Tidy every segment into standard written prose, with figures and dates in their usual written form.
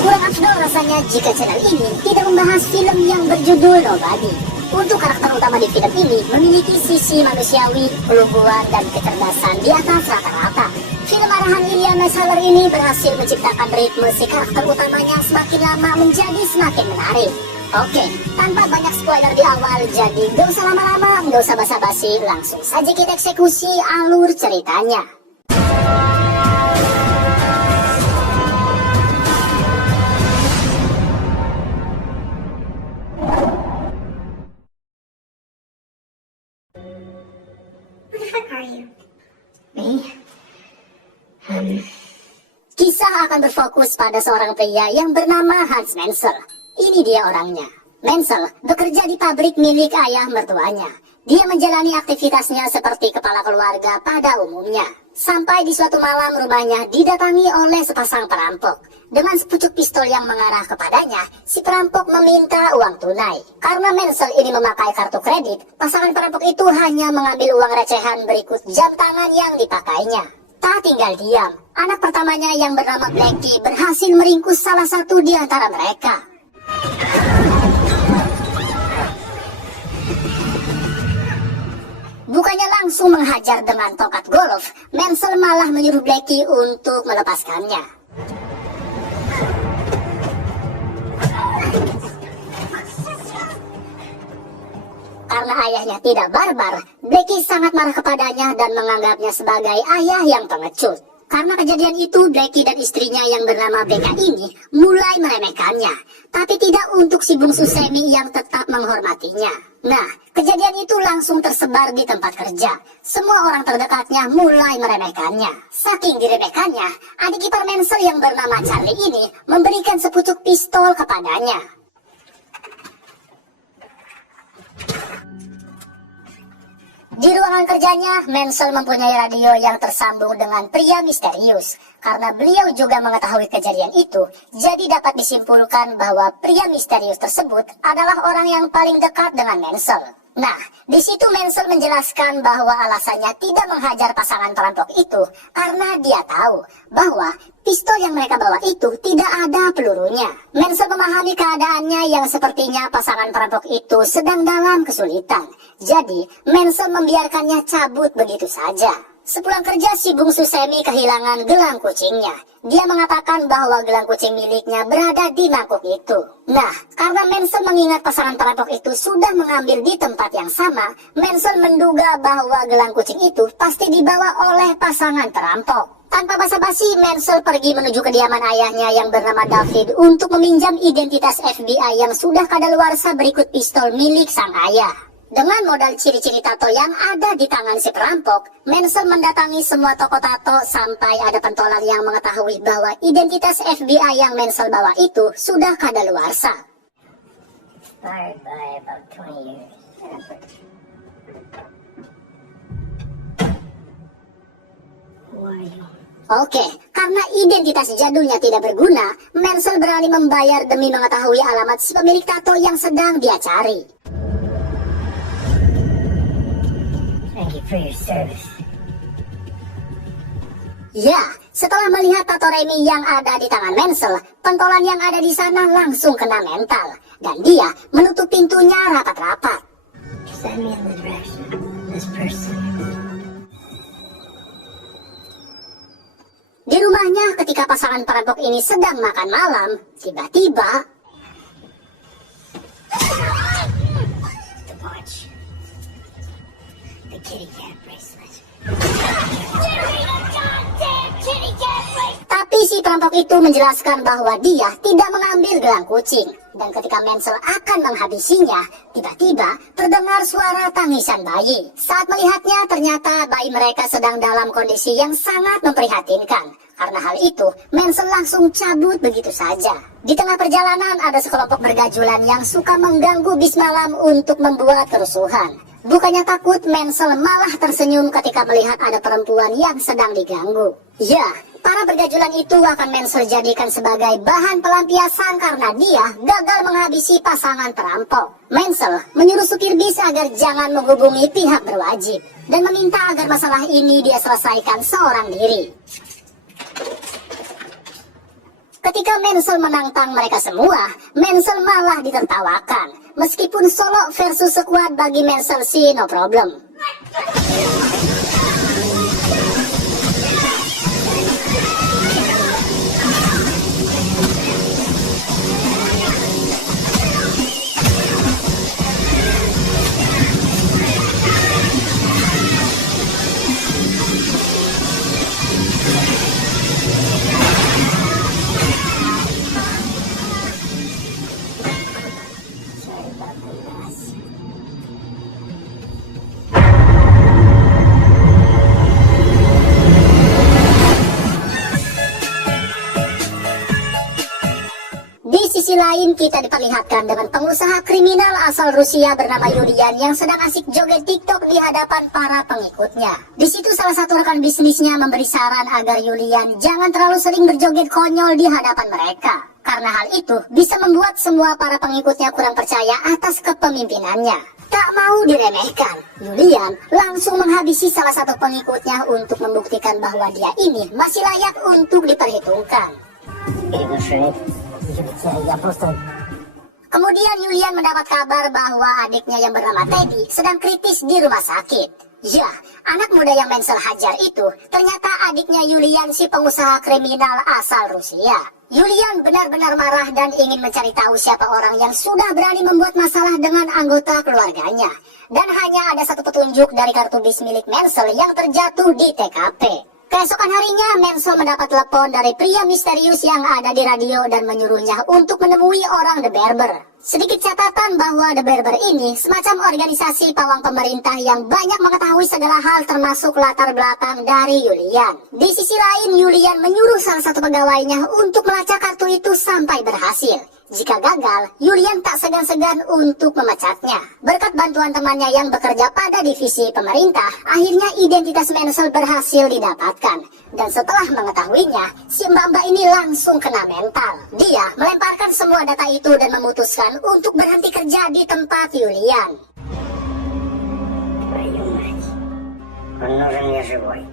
Kurang afdol rasanya jika channel ini tidak membahas film yang berjudul Nobody. Untuk karakter utama di film ini memiliki sisi manusiawi, kelumpuhan, dan kecerdasan di atas rata-rata. Film arahan Ilyana Salar ini berhasil menciptakan ritme si karakter utamanya semakin lama menjadi semakin menarik. Oke, tanpa banyak spoiler di awal, jadi gak usah lama-lama, gak usah basa-basi, langsung saja kita eksekusi alur ceritanya. Kisah akan berfokus pada seorang pria yang bernama Hans Menzel. Ini dia orangnya. Menzel bekerja di pabrik milik ayah mertuanya. Dia menjalani aktivitasnya seperti kepala keluarga pada umumnya. Sampai di suatu malam rumahnya didatangi oleh sepasang perampok. Dengan sepucuk pistol yang mengarah kepadanya, si perampok meminta uang tunai. Karena Menzel ini memakai kartu kredit, pasangan perampok itu hanya mengambil uang recehan berikut jam tangan yang dipakainya. Tak tinggal diam, anak pertamanya yang bernama Blackie berhasil meringkus salah satu di antara mereka. Bukannya langsung menghajar dengan tongkat golf, Menzel malah menyuruh Blackie untuk melepaskannya. Karena ayahnya tidak barbar, Blackie sangat marah kepadanya dan menganggapnya sebagai ayah yang pengecut. Karena kejadian itu, Blackie dan istrinya yang bernama Becca ini mulai meremehkannya. Tapi tidak untuk si bungsu Semi yang tetap menghormatinya. Nah, kejadian itu langsung tersebar di tempat kerja. Semua orang terdekatnya mulai meremehkannya. Saking diremehkannya, adik ipar Menzel yang bernama Charlie ini memberikan sepucuk pistol kepadanya. Di ruangan kerjanya, Menzel mempunyai radio yang tersambung dengan pria misterius. Karena beliau juga mengetahui kejadian itu, jadi dapat disimpulkan bahwa pria misterius tersebut adalah orang yang paling dekat dengan Menzel. Nah, di situ Menzel menjelaskan bahwa alasannya tidak menghajar pasangan perampok itu karena dia tahu bahwa pistol yang mereka bawa itu tidak ada pelurunya. Menzel memahami keadaannya yang sepertinya pasangan perampok itu sedang dalam kesulitan. Jadi, Menzel membiarkannya cabut begitu saja. Sepulang kerja, si bungsu Semi kehilangan gelang kucingnya. Dia mengatakan bahwa gelang kucing miliknya berada di mangkuk itu. Nah, karena Menzel mengingat pasangan perampok itu sudah mengambil di tempat yang sama, Menzel menduga bahwa gelang kucing itu pasti dibawa oleh pasangan perampok. Tanpa basa-basi, Menzel pergi menuju kediaman ayahnya yang bernama David untuk meminjam identitas FBI yang sudah kadaluarsa berikut pistol milik sang ayah. Dengan modal ciri-ciri tato yang ada di tangan si perampok, Menzel mendatangi semua toko tato sampai ada pentolan yang mengetahui bahwa identitas FBI yang Menzel bawa itu sudah kadaluarsa. Expired by about 20 years. Who are you? Oke, karena identitas jadulnya tidak berguna, Menzel berani membayar demi mengetahui alamat si pemilik tato yang sedang dia cari. Thank you for your service. Ya, setelah melihat tato Remy yang ada di tangan Menzel, pentolan yang ada di sana langsung kena mental. Dan dia menutup pintunya rapat-rapat. Send me in the direction of this person. Di rumahnya ketika pasangan perampok ini sedang makan malam, tiba-tiba The watch. The kitty cat bracelet. tapi si perampok itu menjelaskan bahwa dia tidak mengambil gelang kucing. Dan ketika Menzel akan menghabisinya, tiba-tiba terdengar suara tangisan bayi. Saat melihatnya, ternyata bayi mereka sedang dalam kondisi yang sangat memprihatinkan. Karena hal itu, Menzel langsung cabut begitu saja. Di tengah perjalanan, ada sekelompok bergajulan yang suka mengganggu bis malam untuk membuat kerusuhan. Bukannya takut, Menzel malah tersenyum ketika melihat ada perempuan yang sedang diganggu. Ya, Para bergajulan itu akan Mansell jadikan sebagai bahan pelampiasan karena dia gagal menghabisi pasangan perampok. Mansell menyuruh supir bis agar jangan menghubungi pihak berwajib dan meminta agar masalah ini dia selesaikan seorang diri. Ketika Mansell menantang mereka semua, Mansell malah ditertawakan. Meskipun solo versus sekuat bagi Mansell sih no problem. Sorry about the mess. Di sisi lain kita diperlihatkan dengan pengusaha kriminal asal Rusia bernama Yulian yang sedang asik joget TikTok di hadapan para pengikutnya. Di situ salah satu rekan bisnisnya memberi saran agar Yulian jangan terlalu sering berjoget konyol di hadapan mereka. Karena hal itu bisa membuat semua para pengikutnya kurang percaya atas kepemimpinannya. Tak mau diremehkan, Yulian langsung menghabisi salah satu pengikutnya untuk membuktikan bahwa dia ini masih layak untuk diperhitungkan. Я просто... Kemudian Yulian mendapat kabar bahwa adiknya yang bernama Teddy sedang kritis di rumah sakit. Ya, anak muda yang Mansell hajar itu ternyata adiknya Yulian, si pengusaha kriminal asal Rusia. Yulian benar-benar marah dan ingin mencari tahu siapa orang yang sudah berani membuat masalah dengan anggota keluarganya. Dan hanya ada satu petunjuk dari kartu bis milik Mansell yang terjatuh di TKP. Keesokan harinya, Mansell mendapat telepon dari pria misterius yang ada di radio dan menyuruhnya untuk menemui orang The Berber. Sedikit catatan bahwa The Berber ini semacam organisasi pawang pemerintah yang banyak mengetahui segala hal termasuk latar belakang dari Yulian. Di sisi lain, Yulian menyuruh salah satu pegawainya untuk melacak kartu itu sampai berhasil. Jika gagal, Yulian tak segan-segan untuk memecatnya. Berkat bantuan temannya yang bekerja pada divisi pemerintah, akhirnya identitas Mansell berhasil didapatkan. Dan setelah mengetahuinya, si mbak-mbak ini langsung kena mental. Dia melemparkan semua data itu dan memutuskan untuk berhenti kerja di tempat Yulian. Твою мать. Он нужен мне живой.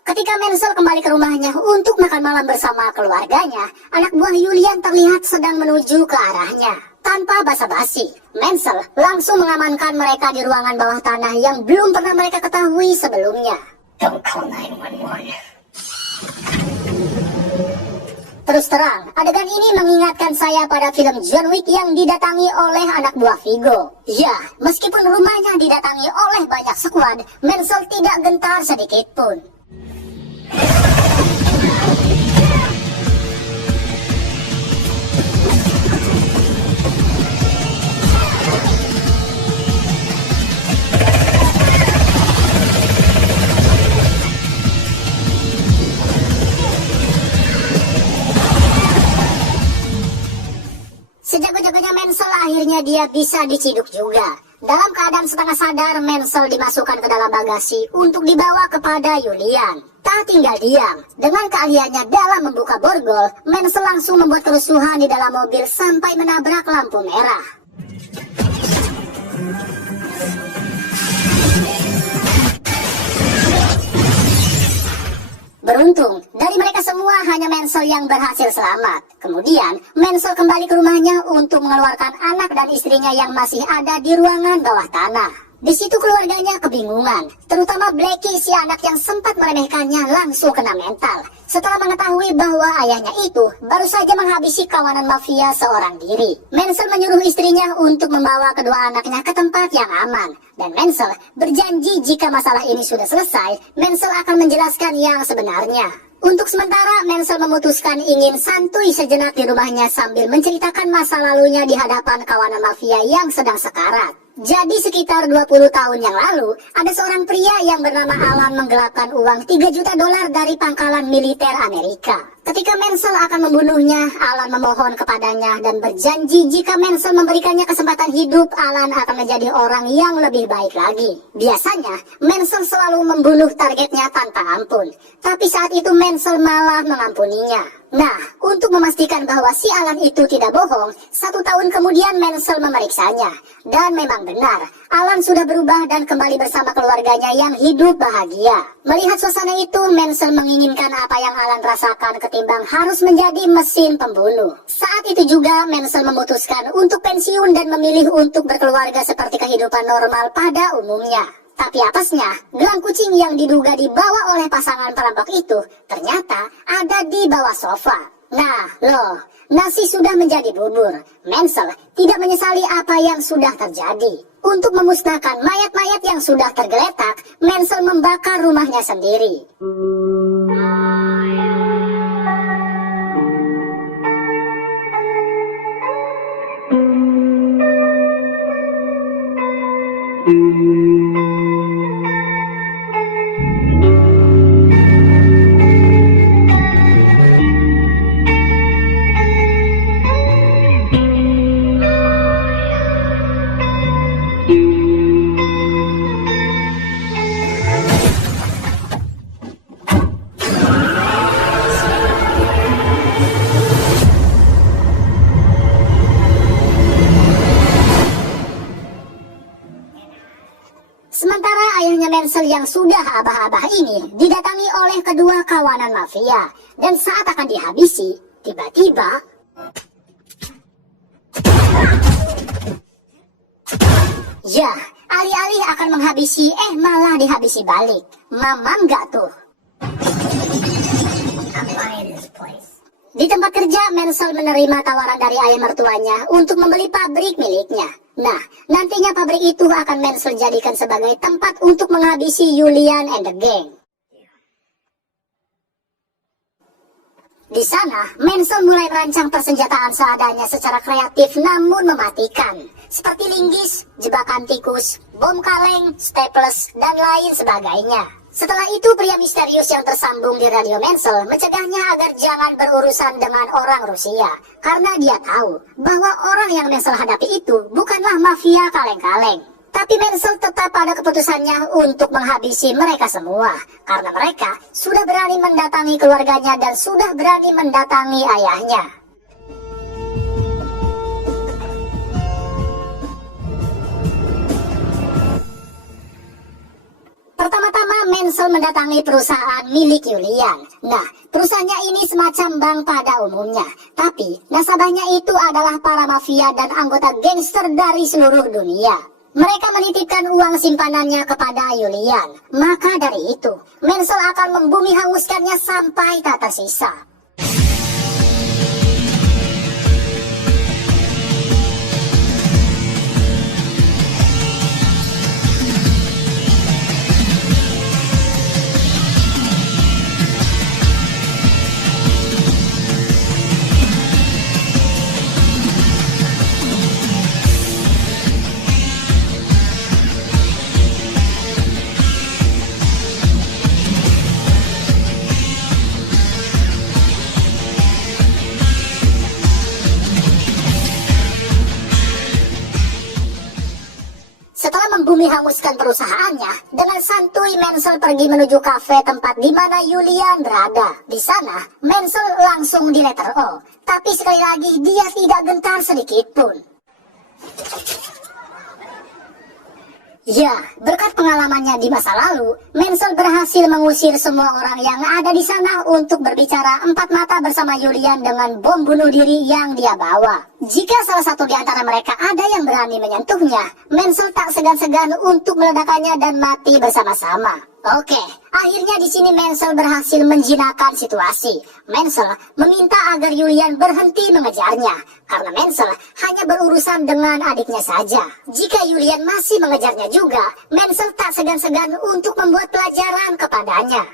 Ketika Mansell kembali ke rumahnya untuk makan malam bersama keluarganya, anak buah Yulian terlihat sedang menuju ke arahnya. Tanpa basa-basi, Mansell langsung mengamankan mereka di ruangan bawah tanah yang belum pernah mereka ketahui sebelumnya. Don't call 911. Terus terang, adegan ini mengingatkan saya pada film John Wick yang didatangi oleh anak buah Vigo. Ya, meskipun rumahnya didatangi oleh banyak sekuad, Mansell tidak gentar sedikit pun. Sejago-jagonya Mansell akhirnya dia bisa diciduk juga. Dalam keadaan setengah sadar, Mansell dimasukkan ke dalam bagasi untuk dibawa kepada Yulian. Tak tinggal diam, dengan keahliannya dalam membuka borgol, Mansell langsung membuat kerusuhan di dalam mobil sampai menabrak lampu merah. Beruntung, dari mereka semua hanya Mansell yang berhasil selamat. Kemudian, Mansell kembali ke rumahnya untuk mengeluarkan anak dan istrinya yang masih ada di ruangan bawah tanah. Di situ keluarganya kebingungan, terutama Blackie, si anak yang sempat meremehkannya langsung kena mental. Setelah mengetahui bahwa ayahnya itu baru saja menghabisi kawanan mafia seorang diri. Mansell menyuruh istrinya untuk membawa kedua anaknya ke tempat yang aman. Dan Mansell berjanji jika masalah ini sudah selesai, Mansell akan menjelaskan yang sebenarnya. Untuk sementara, Mansell memutuskan ingin santuy sejenak di rumahnya sambil menceritakan masa lalunya di hadapan kawanan mafia yang sedang sekarat. Jadi sekitar 20 tahun yang lalu, ada seorang pria yang bernama Alan menggelapkan uang $3 juta dari pangkalan militer Amerika. Ketika Menzel akan membunuhnya, Alan memohon kepadanya dan berjanji jika Menzel memberikannya kesempatan hidup, Alan akan menjadi orang yang lebih baik lagi. Biasanya, Menzel selalu membunuh targetnya tanpa ampun, tapi saat itu Menzel malah mengampuninya. Nah, untuk memastikan bahwa si Alan itu tidak bohong, 1 tahun kemudian Menzel memeriksanya. Dan memang benar, Alan sudah berubah dan kembali bersama keluarganya yang hidup bahagia. Melihat suasana itu, Menzel menginginkan apa yang Alan rasakan ketimbang harus menjadi mesin pembunuh. Saat itu juga Menzel memutuskan untuk pensiun dan memilih untuk berkeluarga seperti kehidupan normal pada umumnya. Tapi apesnya, gelang kucing yang diduga dibawa oleh pasangan perampok itu ternyata ada di bawah sofa. Nah, loh, nasi sudah menjadi bubur. Menzel tidak menyesali apa yang sudah terjadi. Untuk memusnahkan mayat-mayat yang sudah tergeletak, Menzel membakar rumahnya sendiri. Sementara ayahnya Menzel yang sudah abah-abah ini didatangi oleh kedua kawanan mafia. Dan saat akan dihabisi, tiba-tiba... Ya, alih-alih akan menghabisi, malah dihabisi balik. Mamam gak tuh? I'm buying this place. Di tempat kerja, Menzel menerima tawaran dari ayah mertuanya untuk membeli pabrik miliknya. Nah, nantinya pabrik itu akan Menzel jadikan sebagai tempat untuk menghabisi Julian and the gang. Di sana, Menzel mulai merancang persenjataan seadanya secara kreatif namun mematikan. Seperti linggis, jebakan tikus, bom kaleng, staples, dan lain sebagainya. Setelah itu, pria misterius yang tersambung di radio Menzel mencegahnya agar jangan berurusan dengan orang Rusia. Karena dia tahu bahwa orang yang Menzel hadapi itu bukanlah mafia kaleng-kaleng. Tapi Menzel tetap pada keputusannya untuk menghabisi mereka semua. Karena mereka sudah berani mendatangi keluarganya dan sudah berani mendatangi ayahnya. Pertama-tama Menzel mendatangi perusahaan milik Julian. Nah, perusahaannya ini semacam bank pada umumnya. Tapi nasabahnya itu adalah para mafia dan anggota gangster dari seluruh dunia. Mereka menitipkan uang simpanannya kepada Julian. Maka dari itu, Menzel akan membumi hanguskannya sampai tak tersisa. Setelah membumi hanguskan perusahaannya, dengan santuy Menzel pergi menuju kafe tempat di mana Julian berada. Di sana, Menzel langsung di letter O. Tapi sekali lagi, dia tidak gentar sedikit pun. Ya, berkat pengalamannya di masa lalu, Menzel berhasil mengusir semua orang yang ada di sana untuk berbicara empat mata bersama Julian dengan bom bunuh diri yang dia bawa. Jika salah satu di antara mereka ada yang berani menyentuhnya, Menzel tak segan-segan untuk meledakannya dan mati bersama-sama. Oke, akhirnya di sini Menzel berhasil menjinakkan situasi. Menzel meminta agar Julian berhenti mengejarnya, karena Menzel hanya berurusan dengan adiknya saja. Jika Julian masih mengejarnya juga, Menzel tak segan-segan untuk membuat pelajaran kepadanya.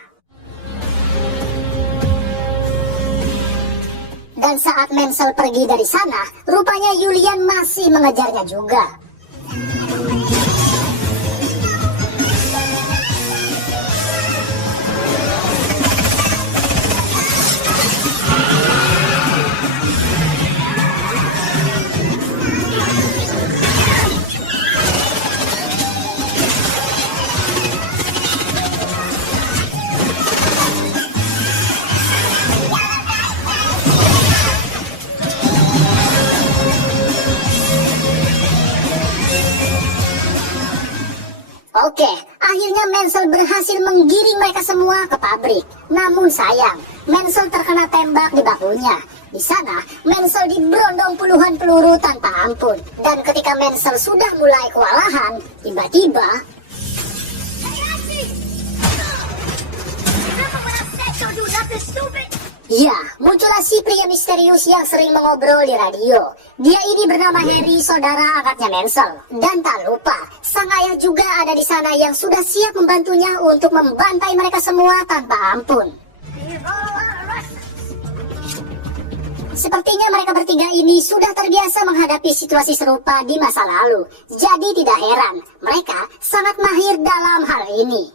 Dan saat Menzel pergi dari sana, rupanya Julian masih mengejarnya juga. Oke, akhirnya Menzel berhasil menggiring mereka semua ke pabrik. Namun sayang, Menzel terkena tembak di bahunya. Di sana, Menzel diberondong puluhan peluru tanpa ampun. Dan ketika Menzel sudah mulai kewalahan, tiba-tiba ya, muncullah si pria misterius yang sering mengobrol di radio. Dia ini bernama Harry, saudara angkatnya Menzel. Dan tak lupa, sang ayah juga ada di sana yang sudah siap membantunya untuk membantai mereka semua tanpa ampun. Sepertinya mereka bertiga ini sudah terbiasa menghadapi situasi serupa di masa lalu. Jadi tidak heran, mereka sangat mahir dalam hal ini.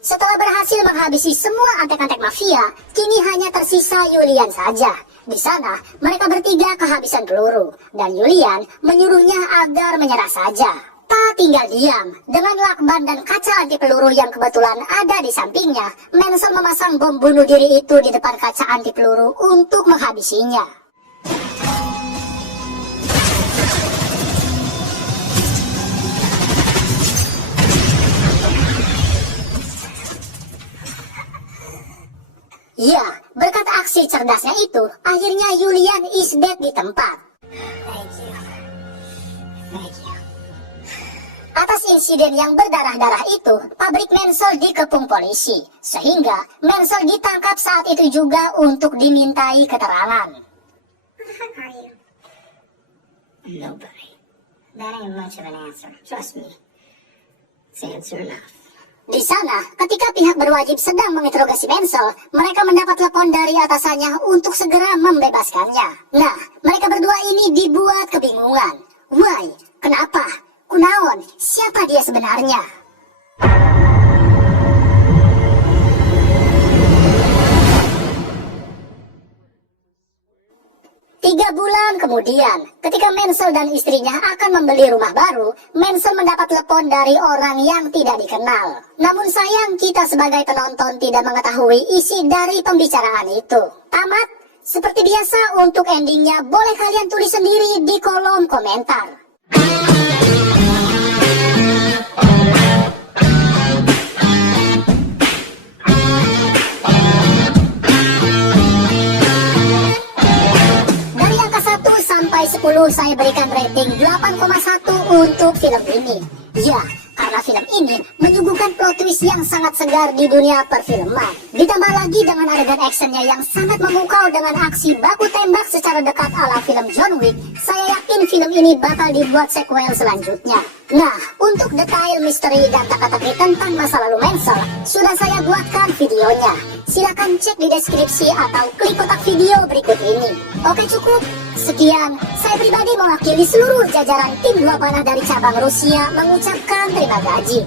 Setelah berhasil menghabisi semua antek-antek mafia, kini hanya tersisa Julian saja. Di sana, mereka bertiga kehabisan peluru, dan Julian menyuruhnya agar menyerah saja. Tak tinggal diam, dengan lakban dan kaca anti peluru yang kebetulan ada di sampingnya, Menzel memasang bom bunuh diri itu di depan kaca anti peluru untuk menghabisinya. Ya, berkat aksi cerdasnya itu, akhirnya Julian is dead di tempat. Atas insiden yang berdarah-darah itu, pabrik Menzel dikepung polisi. Sehingga Menzel ditangkap saat itu juga untuk dimintai keterangan. Who the heck are you? Nobody. That ain't much of an answer. Trust me. It's answer enough. Di sana, ketika pihak berwajib sedang menginterogasi Menzel, mereka mendapat telepon dari atasannya untuk segera membebaskannya. Nah, mereka berdua ini dibuat kebingungan. Why? Kenapa? Kunaon? Siapa dia sebenarnya? 3 bulan kemudian, ketika Menzel dan istrinya akan membeli rumah baru, Menzel mendapat telepon dari orang yang tidak dikenal. Namun sayang, kita sebagai penonton tidak mengetahui isi dari pembicaraan itu. Tamat? Seperti biasa, untuk endingnya boleh kalian tulis sendiri di kolom komentar. Sampai 10 saya berikan rating 8,1 untuk film ini. Ya, karena film ini menyuguhkan plot twist yang sangat segar di dunia perfilman. Ditambah lagi dengan adegan actionnya yang sangat memukau dengan aksi baku tembak secara dekat ala film John Wick, saya yakin film ini bakal dibuat sequel selanjutnya. Nah, untuk detail misteri dan teka-teki tentang masa lalu Menzel, sudah saya buatkan videonya. Silahkan cek di deskripsi atau klik kotak video berikut ini. Oke, cukup. Sekian, saya pribadi mewakili seluruh jajaran tim 2 panah dari cabang Rusia mengucapkan terima kasih.